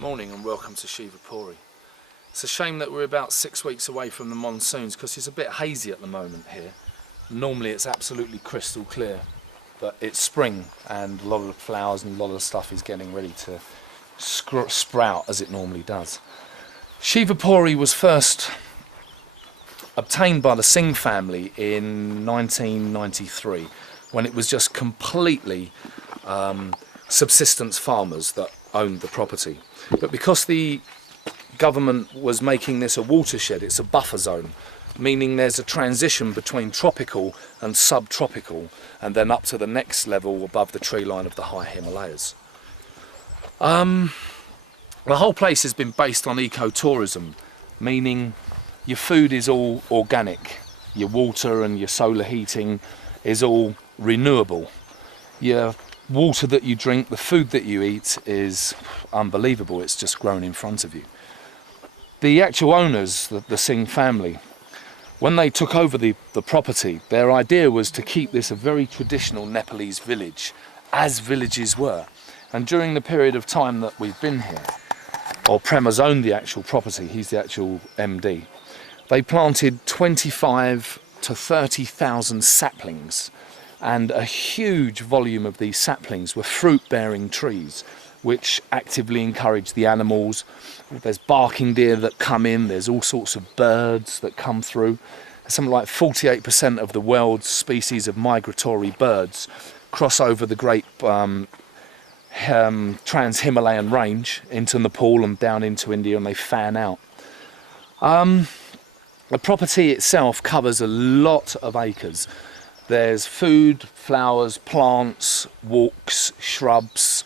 Morning and welcome to Shivapuri. It's a shame that we're about 6 weeks away from the monsoons because it's a bit hazy at the moment here. Normally it's absolutely crystal clear, but it's spring and a lot of the flowers and a lot of the stuff is getting ready to sprout as it normally does. Shivapuri was first obtained by the Singh family in 1993 when it was just completely subsistence farmers that owned the property. But because the government was making this a watershed, it's a buffer zone, meaning there's a transition between tropical and subtropical and then up to the next level above the tree line of the high Himalayas. The whole place has been based on ecotourism, meaning your food is all organic, your water and your solar heating is all renewable. Your water that you drink, the food that you eat is unbelievable, it's just grown in front of you. The actual owners, the Singh family, when they took over the property, their idea was to keep this a very traditional Nepalese village, as villages were. And during the period of time that we've been here, or Prem has owned the actual property, he's the actual MD, they planted 25 to 30,000 saplings, and a huge volume of these saplings were fruit-bearing trees, which actively encourage the animals. There's barking deer that come in, there's all sorts of birds that come through. Something like 48% of the world's species of migratory birds cross over the great trans-Himalayan range into Nepal and down into India, and they fan out. The property itself covers a lot of acres. There's food, flowers, plants, walks, shrubs,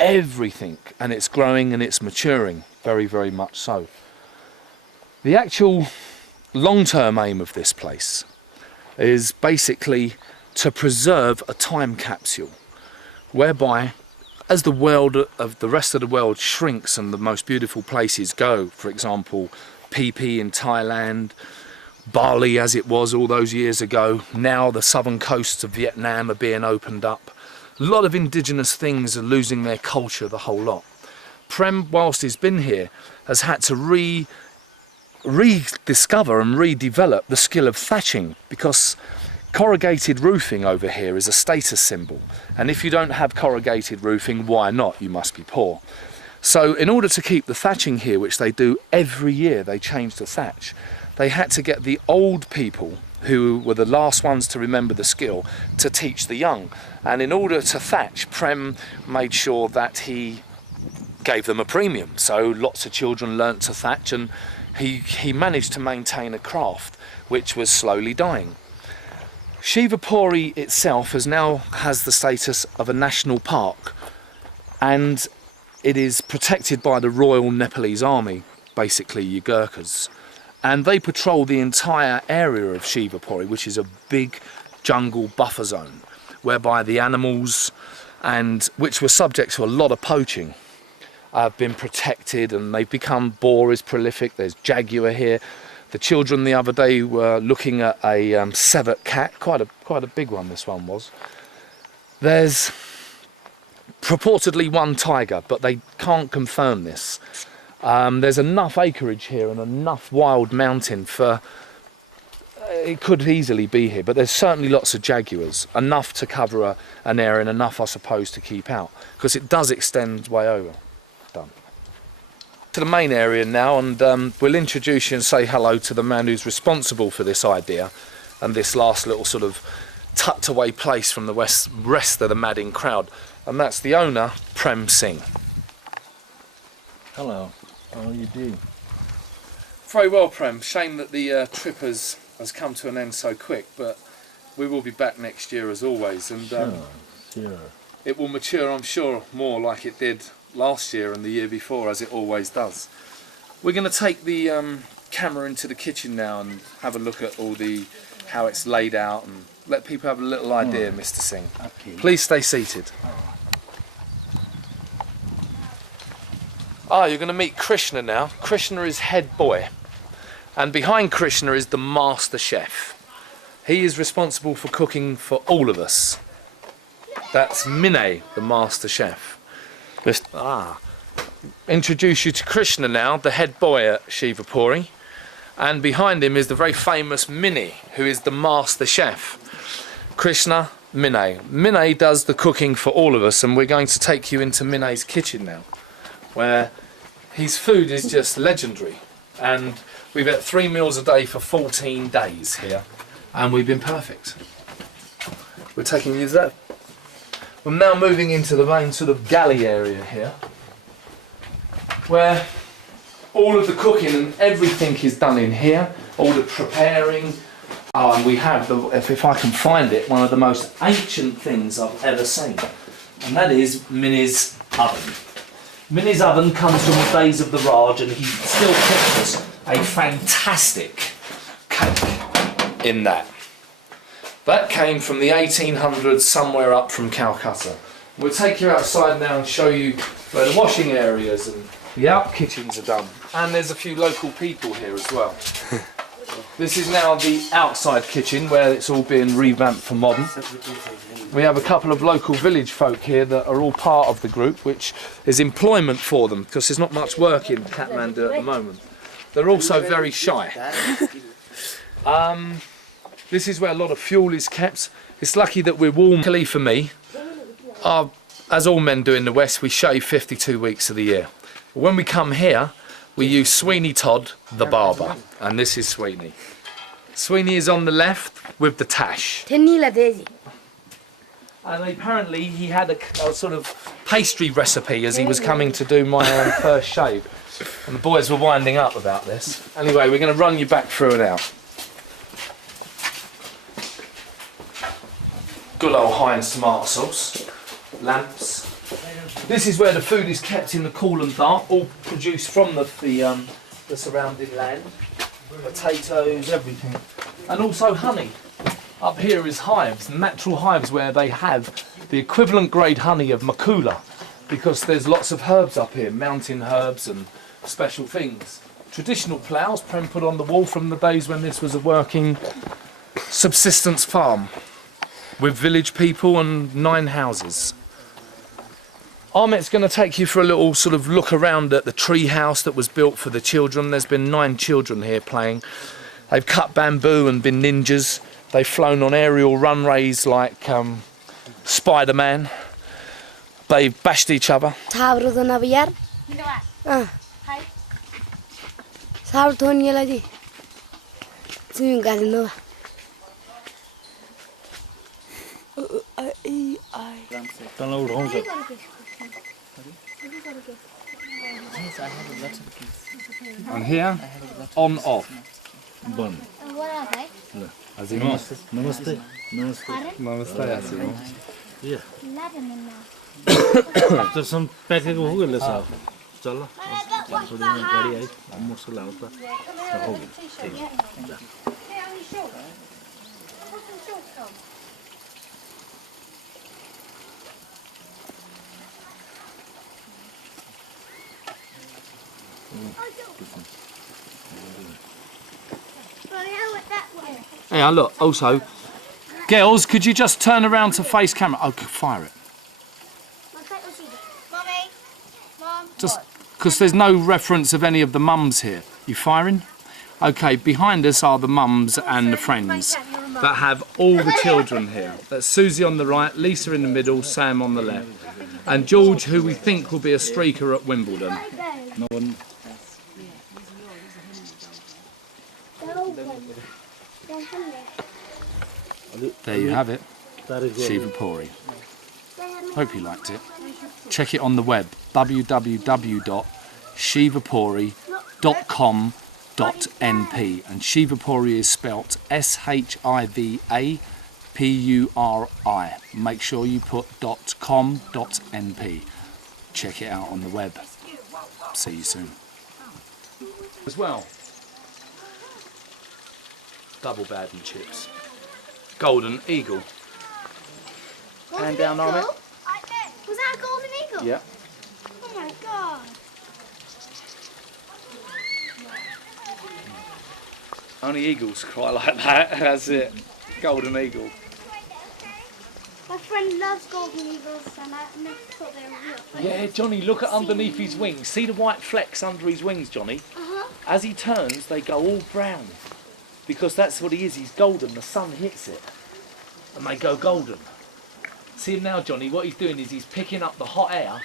everything, and it's growing and it's maturing, very, very much so. The actual long-term aim of this place is basically to preserve a time capsule whereby as the rest of the world shrinks and the most beautiful places go, for example, PP in Thailand, Bali as it was all those years ago, now the southern coasts of Vietnam are being opened up. A lot of indigenous things are losing their culture, the whole lot. Prem, whilst he's been here, has had to rediscover and redevelop the skill of thatching, because corrugated roofing over here is a status symbol. And if you don't have corrugated roofing, why not? You must be poor. So in order to keep the thatching here, which they do every year, they change the thatch, they had to get the old people, who were the last ones to remember the skill, to teach the young. And in order to thatch, Prem made sure that he gave them a premium. So lots of children learnt to thatch, and he managed to maintain a craft which was slowly dying. Shivapuri itself has the status of a national park, and it is protected by the Royal Nepalese Army, basically your Gurkhas. And they patrol the entire area of Shivapuri, which is a big jungle buffer zone, whereby the animals, and which were subject to a lot of poaching, have been protected, and they've become boar is prolific. There's jaguar here. The children the other day were looking at a civet cat, quite a big one this one was. There's purportedly one tiger, but they can't confirm this. There's enough acreage here and enough wild mountain for it could easily be here, but there's certainly lots of jaguars, enough to cover an area and enough, I suppose, to keep out, because it does extend way over. Done. To the main area now, and we'll introduce you and say hello to the man who's responsible for this idea and this last little sort of tucked away place from the rest of the madding crowd, and that's the owner, Prem Singh. Hello, how are you doing? Very well, Prem. Shame that the trip has come to an end so quick, but we will be back next year as always, and sure. It will mature, I'm sure, more like it did last year and the year before, as it always does. We're going to take the camera into the kitchen now and have a look at how it's laid out and let people have a little idea, Mr. Singh. Okay. Please stay seated. You're going to meet Krishna now. Krishna is head boy, and behind Krishna is the master chef. He is responsible for cooking for all of us. That's Minay, the master chef. introduce you to Krishna now, the head boy at Shivapuri. And behind him is the very famous Minnie, who is the master chef. Krishna, Minnie. Minnie does the cooking for all of us, and we're going to take you into Minnie's kitchen now, where his food is just legendary. And we've had 3 meals a day for 14 days here, and we've been perfect. We're taking you there. We're now moving into the main sort of galley area here, where all of the cooking and everything is done in here, all the preparing. Oh, and we have, if I can find it, one of the most ancient things I've ever seen, and that is Minnie's oven. Minnie's oven comes from the days of the Raj, and he still cooks us a fantastic cake in that. That came from the 1800s, somewhere up from Calcutta. We'll take you outside now and show you where the washing areas and the out kitchens are done. And there's a few local people here as well. This is now the outside kitchen, where it's all being revamped for modern. We have a couple of local village folk here that are all part of the group, which is employment for them, because there's not much work in Kathmandu at the moment. They're also very shy. This is where a lot of fuel is kept. It's lucky that we're warm. Luckily for me, as all men do in the West, we shave 52 weeks of the year. But when we come here, we use Sweeney Todd, the barber, and this is Sweeney. Sweeney is on the left with the tash. And apparently he had a sort of pastry recipe as he was coming to do my first shave. And the boys were winding up about this. Anyway, we're going to run you back through it now. Good old Heinz tomato sauce, lamps. This is where the food is kept in the cool and dark, all produced from the surrounding land. Potatoes, everything. And also honey. Up here is hives, natural hives, where they have the equivalent grade honey of Makula, because there's lots of herbs up here, mountain herbs and special things. Traditional ploughs put on the wall from the days when this was a working subsistence farm, with village people and 9 houses. Ahmet's going to take you for a little sort of look around at the tree house that was built for the children. There's been 9 children here playing. They've cut bamboo and been ninjas. They've flown on aerial runways like Spider-Man. They've bashed each other. And here, on off. Bun. Azimo. Namaste. Namaste. Namaste, Azimo. Yeah. After some packing हो गया साहब. चलो. थोड़ी में गाड़ी आई. मुझसे लाऊंगा. हो गया. Yeah, look, also, girls, could you just turn around to face camera? Oh, fire it. Just because there's no reference of any of the mums here. You firing? Okay, behind us are the mums and the friends that have all the children here. That's Susie on the right, Lisa in the middle, Sam on the left. And George, who we think will be a streaker at Wimbledon. No one... There you have it, Shivapuri. Hope you liked it. Check it on the web, www.shivapuri.com.np, and Shivapuri is spelt S-H-I-V-A-P-U-R-I. Make sure you put .com.np. Check it out on the web. See you soon. As well. Double bad and chips. Golden eagle. Hand down on it. Was that a golden eagle? Yeah. Oh my god. Only eagles cry like that. That's it. Golden eagle. My friend friend loves golden eagles, and I never thought they were real. Yeah, Johnny, look at underneath his wings. See the white flecks under his wings, Johnny? As he turns, they go all brown. Because that's what he is, he's golden. The sun hits it. And they go golden. See him now, Johnny? What he's doing is he's picking up the hot air.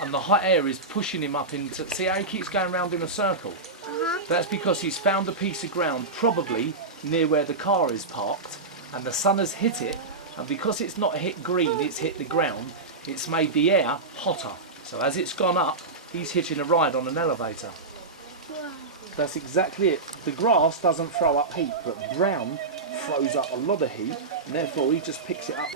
And the hot air is pushing him up into... See how he keeps going round in a circle? That's because he's found a piece of ground, probably near where the car is parked. And the sun has hit it. And because it's not hit green, it's hit the ground. It's made the air hotter. So as it's gone up, he's hitching a ride on an elevator. That's exactly it. The grass doesn't throw up heat, but brown throws up a lot of heat, and therefore he just picks it up.